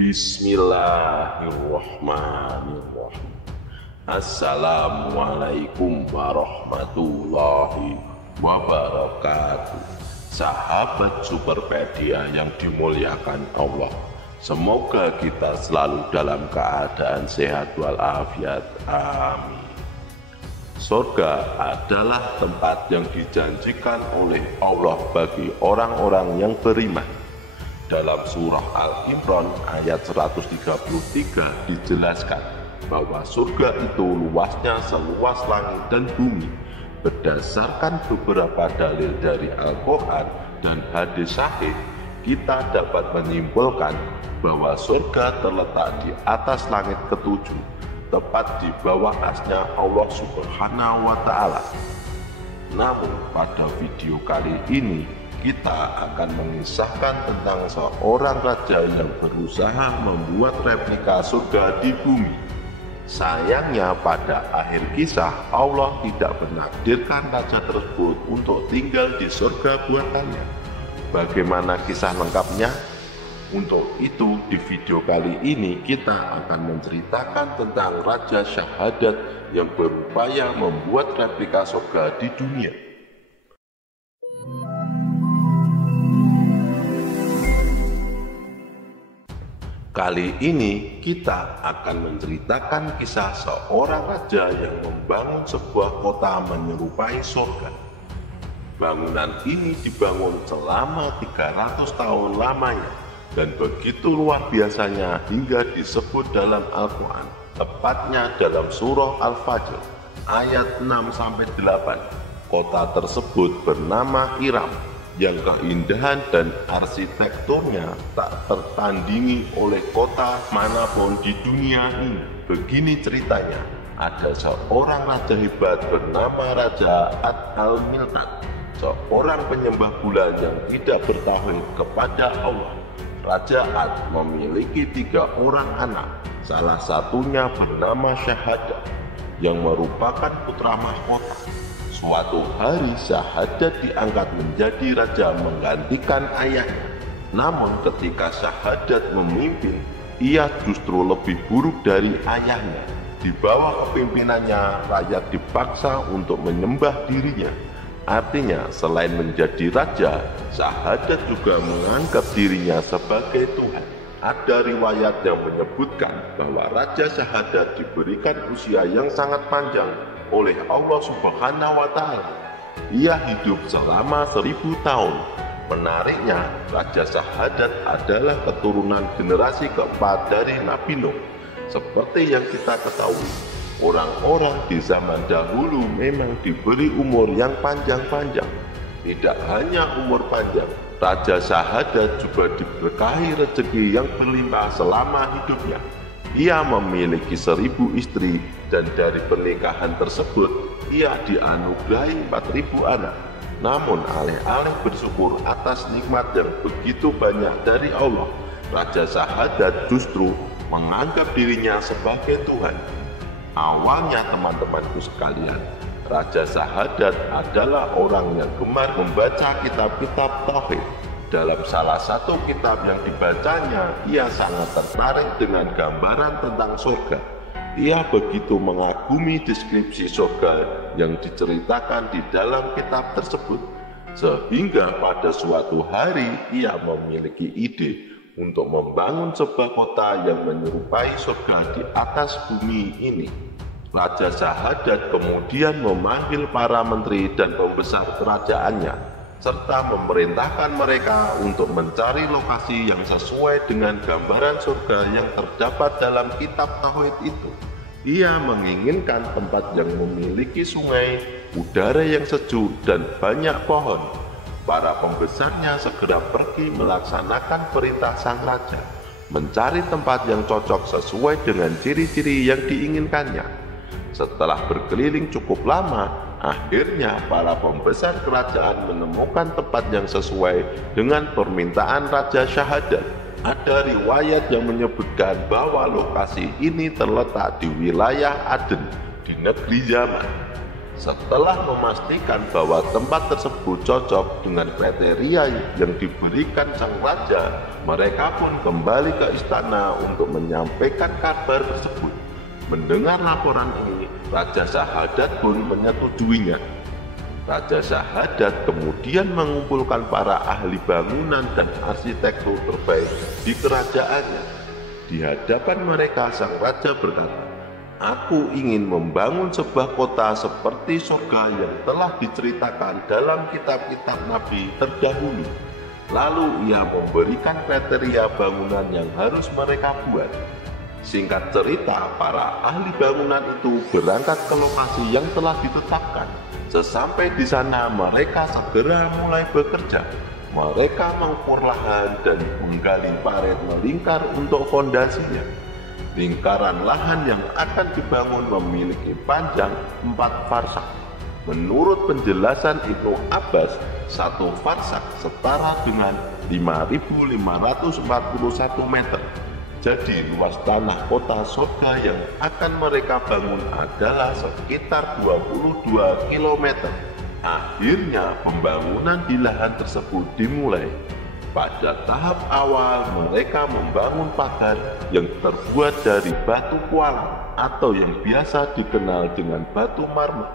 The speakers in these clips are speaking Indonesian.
Bismillahirrahmanirrahim. Assalamualaikum warahmatullahi wabarakatuh. Sahabat Superpedia yang dimuliakan Allah, semoga kita selalu dalam keadaan sehat walafiat. Amin. Surga adalah tempat yang dijanjikan oleh Allah bagi orang-orang yang beriman. Dalam surah Al-Imran ayat 133 dijelaskan bahwa surga itu luasnya seluas langit dan bumi. Berdasarkan beberapa dalil dari Al-Quran dan hadis sahih, kita dapat menyimpulkan bahwa surga terletak di atas langit ketujuh, tepat di bawah arsy-Nya Allah Subhanahu wa Ta'ala. Namun pada video kali ini kita akan mengisahkan tentang seorang raja yang berusaha membuat replika surga di bumi. Sayangnya pada akhir kisah Allah tidak menakdirkan raja tersebut untuk tinggal di surga buatannya. Bagaimana kisah lengkapnya? Untuk itu di video kali ini kita akan menceritakan tentang Raja Syahadat yang berupaya membuat replika surga di dunia. Kali ini kita akan menceritakan kisah seorang raja yang membangun sebuah kota menyerupai surga. Bangunan ini dibangun selama 300 tahun lamanya dan begitu luar biasanya hingga disebut dalam Al-Quran, tepatnya dalam surah Al-Fajr ayat 6-8. Kota tersebut bernama Iram, yang keindahan dan arsitekturnya tak tertandingi oleh kota manapun di dunia ini. Begini ceritanya, ada seorang raja hebat bernama Raja Ad al-Miltan, seorang penyembah bulan yang tidak bertauhid kepada Allah. Raja Ad memiliki 3 orang anak, salah satunya bernama Syahadat, yang merupakan putra mahkota. Suatu hari Syahadat diangkat menjadi raja menggantikan ayahnya. Namun ketika Syahadat memimpin, ia justru lebih buruk dari ayahnya. Di bawah kepimimpinannya, rakyat dipaksa untuk menyembah dirinya. Artinya selain menjadi raja, Syahadat juga menganggap dirinya sebagai Tuhan. Ada riwayat yang menyebutkan bahwa Raja Syahadat diberikan usia yang sangat panjang oleh Allah Subhanahu wa Ta'ala. Ia hidup selama 1000 tahun. Menariknya, Raja Syahadat adalah keturunan generasi keempat dari Nabi Nuh. Seperti yang kita ketahui, orang-orang di zaman dahulu memang diberi umur yang panjang-panjang. Tidak hanya umur panjang, Raja Syahadat juga diberkahi rezeki yang berlimpah selama hidupnya. Ia memiliki 1000 istri dan dari pernikahan tersebut ia dianugerahi 4000 anak. Namun alih-alih bersyukur atas nikmat yang begitu banyak dari Allah, Raja Syahadat justru menganggap dirinya sebagai Tuhan. Awalnya teman-temanku sekalian, Raja Syahadat adalah orang yang gemar membaca kitab-kitab tauhid. Dalam salah satu kitab yang dibacanya, ia sangat tertarik dengan gambaran tentang surga. Ia begitu mengagumi deskripsi surga yang diceritakan di dalam kitab tersebut, sehingga pada suatu hari ia memiliki ide untuk membangun sebuah kota yang menyerupai surga di atas bumi ini. Raja Syahadat kemudian memanggil para menteri dan pembesar kerajaannya, serta memerintahkan mereka untuk mencari lokasi yang sesuai dengan gambaran surga yang terdapat dalam kitab tauhid itu. Ia menginginkan tempat yang memiliki sungai, udara yang sejuk, dan banyak pohon. Para pembesarnya segera pergi melaksanakan perintah sang raja, mencari tempat yang cocok sesuai dengan ciri-ciri yang diinginkannya. Setelah berkeliling cukup lama, akhirnya para pembesar kerajaan menemukan tempat yang sesuai dengan permintaan Raja Syahadat. Ada riwayat yang menyebutkan bahwa lokasi ini terletak di wilayah Aden, di negeri Yaman. Setelah memastikan bahwa tempat tersebut cocok dengan kriteria yang diberikan sang raja, mereka pun kembali ke istana untuk menyampaikan kabar tersebut. Mendengar laporan ini, Raja Syahadat pun menyetujuinya. Raja Syahadat kemudian mengumpulkan para ahli bangunan dan arsitektur terbaik di kerajaannya. Di hadapan mereka sang raja berkata, "Aku ingin membangun sebuah kota seperti surga yang telah diceritakan dalam kitab-kitab Nabi terdahulu." Lalu ia memberikan kriteria bangunan yang harus mereka buat. Singkat cerita, para ahli bangunan itu berangkat ke lokasi yang telah ditetapkan. Sesampai di sana, mereka segera mulai bekerja. Mereka mengukur lahan dan menggali parit melingkar untuk fondasinya. Lingkaran lahan yang akan dibangun memiliki panjang 4 farsak. Menurut penjelasan Ibnu Abbas, 1 farsak setara dengan 5.541 meter. Jadi luas tanah kota surga yang akan mereka bangun adalah sekitar 22 km. Akhirnya pembangunan di lahan tersebut dimulai. Pada tahap awal mereka membangun pagar yang terbuat dari batu kualang atau yang biasa dikenal dengan batu marmer.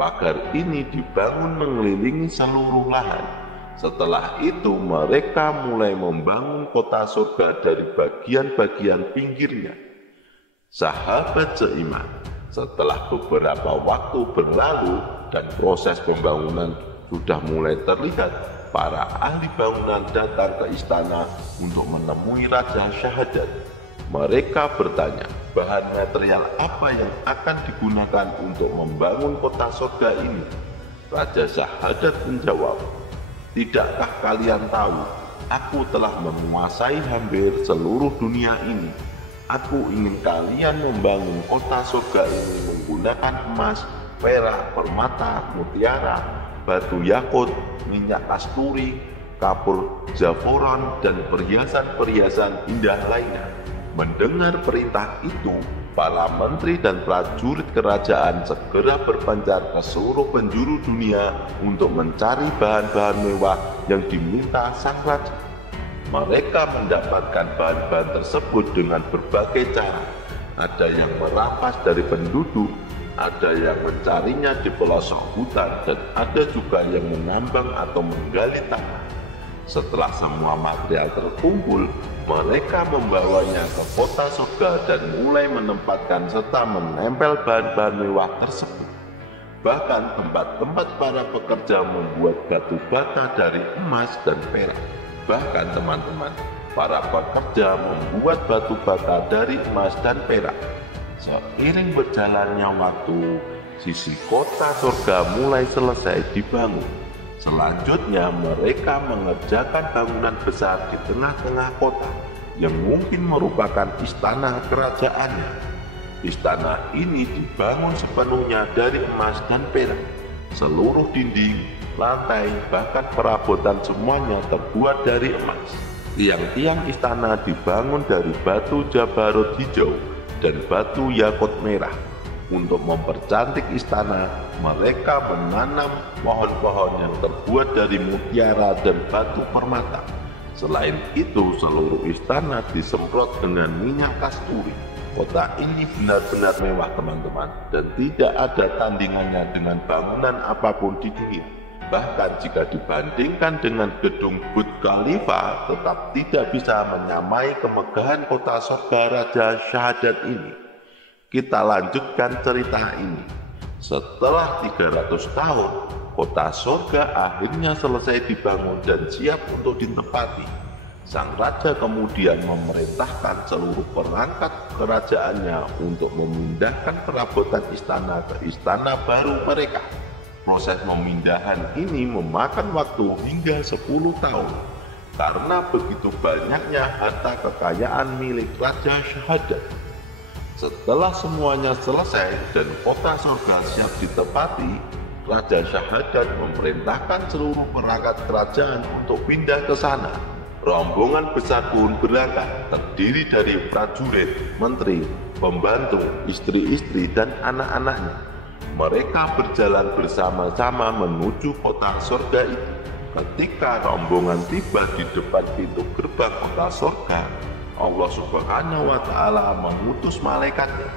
Pagar ini dibangun mengelilingi seluruh lahan. Setelah itu mereka mulai membangun kota surga dari bagian-bagian pinggirnya. Sahabat seiman, setelah beberapa waktu berlalu dan proses pembangunan sudah mulai terlihat, para ahli bangunan datang ke istana untuk menemui Raja Syahadat. Mereka bertanya, bahan material apa yang akan digunakan untuk membangun kota surga ini? Raja Syahadat menjawab, "Tidakkah kalian tahu, aku telah menguasai hampir seluruh dunia ini. Aku ingin kalian membangun kota surga ini menggunakan emas, perak, permata, mutiara, batu yakut, minyak kasturi, kapur zafaran, dan perhiasan-perhiasan indah lainnya." Mendengar perintah itu, para menteri dan prajurit kerajaan segera berpencar ke seluruh penjuru dunia untuk mencari bahan-bahan mewah yang diminta sang raja. Mereka mendapatkan bahan-bahan tersebut dengan berbagai cara. Ada yang merampas dari penduduk, ada yang mencarinya di pelosok hutan, dan ada juga yang menambang atau menggali tanah. Setelah semua material terkumpul, mereka membawanya ke kota surga dan mulai menempatkan serta menempel bahan-bahan mewah tersebut. Bahkan tempat-tempat para pekerja membuat batu bata dari emas dan perak. Bahkan teman-teman, para pekerja membuat batu bata dari emas dan perak. Seiring berjalannya waktu, sisi kota surga mulai selesai dibangun. Selanjutnya mereka mengerjakan bangunan besar di tengah-tengah kota yang mungkin merupakan istana kerajaannya. Istana ini dibangun sepenuhnya dari emas dan perak. Seluruh dinding, lantai, bahkan perabotan semuanya terbuat dari emas. Tiang-tiang istana dibangun dari batu jabarut hijau dan batu yakut merah. Untuk mempercantik istana, mereka menanam pohon-pohon yang terbuat dari mutiara dan batu permata. Selain itu, seluruh istana disemprot dengan minyak kasturi. Kota ini benar-benar mewah teman-teman, dan tidak ada tandingannya dengan bangunan apapun di dunia. Bahkan jika dibandingkan dengan gedung Burj Khalifa, tetap tidak bisa menyamai kemegahan kota surga Raja Syahadat ini. Kita lanjutkan cerita ini. Setelah 300 tahun, kota surga akhirnya selesai dibangun dan siap untuk ditempati. Sang raja kemudian memerintahkan seluruh perangkat kerajaannya untuk memindahkan perabotan istana ke istana baru mereka. Proses pemindahan ini memakan waktu hingga 10 tahun. Karena begitu banyaknya harta kekayaan milik Raja Syahadat. Setelah semuanya selesai dan kota surga siap ditempati, Raja Syahadat memerintahkan seluruh perangkat kerajaan untuk pindah ke sana. Rombongan besar pun berangkat, terdiri dari prajurit, menteri, pembantu, istri-istri, dan anak-anaknya. Mereka berjalan bersama-sama menuju kota surga itu. Ketika rombongan tiba di depan pintu gerbang kota surga, Allah Subhanahu wa Ta'ala mengutus malaikatnya.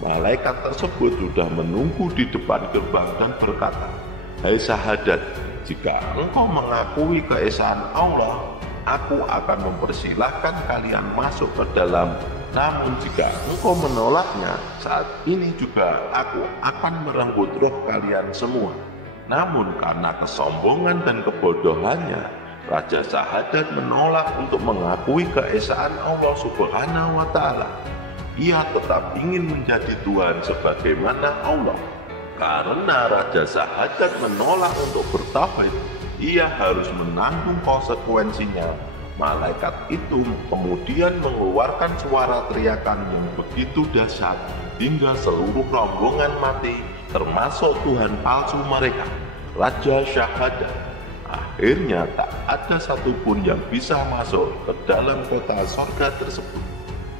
Malaikat tersebut sudah menunggu di depan gerbang dan berkata, "Hai sahadat, jika engkau mengakui keesaan Allah, aku akan mempersilahkan kalian masuk ke dalam. Namun jika engkau menolaknya, saat ini juga aku akan merenggut roh kalian semua." Namun karena kesombongan dan kebodohannya, Raja Sahadat menolak untuk mengakui keesaan Allah Subhanahu wa Ta'ala. Ia tetap ingin menjadi Tuhan sebagaimana Allah. Karena Raja Sahadat menolak untuk bertauhid, ia harus menanggung konsekuensinya. Malaikat itu kemudian mengeluarkan suara teriakan yang begitu dahsyat hingga seluruh rombongan mati, termasuk Tuhan palsu mereka, Raja Sahadat. Akhirnya tak ada satupun yang bisa masuk ke dalam kota surga tersebut.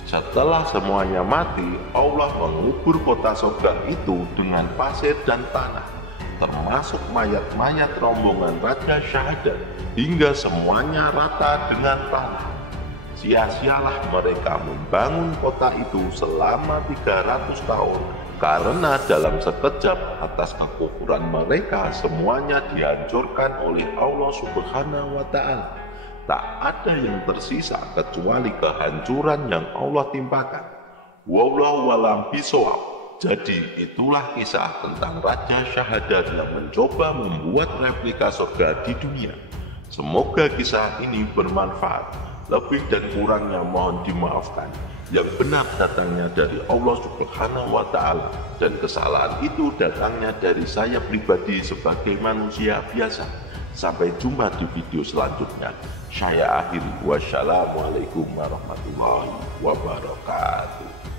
Setelah semuanya mati, Allah mengubur kota surga itu dengan pasir dan tanah, termasuk mayat-mayat rombongan Raja Sahadat, hingga semuanya rata dengan tanah. Sia-sialah mereka membangun kota itu selama 300 tahun, karena dalam sekejap atas kekufuran mereka semuanya dihancurkan oleh Allah Subhanahu wa Ta'ala. Tak ada yang tersisa kecuali kehancuran yang Allah timpakan. Wallahu a'lam bishawab. Jadi itulah kisah tentang Raja Sahadat yang mencoba membuat replika surga di dunia. Semoga kisah ini bermanfaat. Lebih dan kurangnya mohon dimaafkan. Yang benar datangnya dari Allah Subhanahu wa Ta'ala, dan kesalahan itu datangnya dari saya pribadi sebagai manusia biasa. Sampai jumpa di video selanjutnya. Saya akhiri. Wassalamualaikum warahmatullahi wabarakatuh.